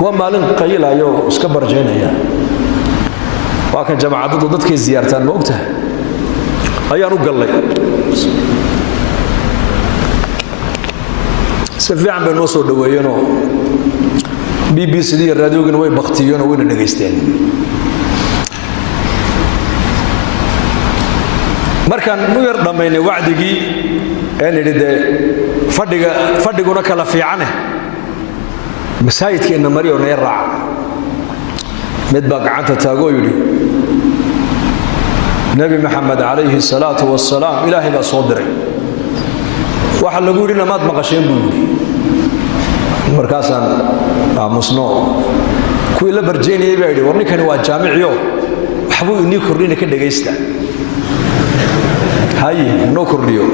kuwa maalin qaylayo iska barjeynaya waa kan jamaacadu dadkay ziyaartaan ma ogtahay ayaan u gallay si fiican bay noo soo dhaweeyeenoo BBC iyo raadiyoogana way baktiyeen oo wayna dhageysteen markaan u yar dhammaynay wacdigii ee nidhi fadhiguna kala fiicane masaajidkeenna mariyo naya raaca mid baa gacanta taagoo yidhi nebi maxamed calayhi salaatu wasalaam ilaahay baa soo diray waxa lagu yidhi namaad maqasheen buu yidhi markaasaan aamusno kuwii la barjeynayay baa yidhi war ninkani waa jaamiciyo waxbuu inii kordhina ka dhegaysta haye noo kordhiyo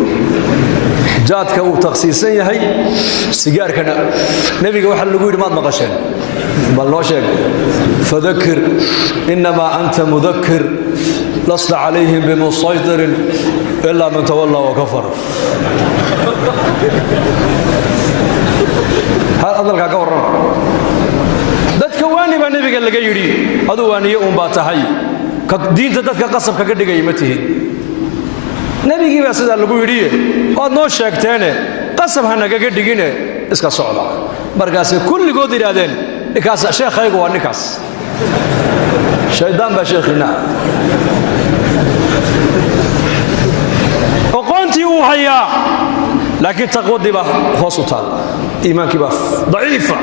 jaadka uu takhsiisan yahay sigaarkana nebiga waxa lagu yidhi maad maqasheen bal noo sheeg fadakir inamaa anta mudakir lasta calayhim bimusaytirin ilaa man tawallaa wakafar hadalkaa ka warrama dadka waani baa nebiga laga yidhi aduu waaniye uunbaa tahay diinta dadka qasabka ka dhigaya ma tihid nebigii baa sidaa lagu yidhiye waad noo sheegteene qasab ha nagaga dhigine iska socda markaasay kulligood yidhaahdeen ninkaas sheekhaygu waa ninkaas shaydaan baa sheekhiina oqoontii uu hayaa laakiin taqwadii baa hoos u taalla iimaankii baa daciifa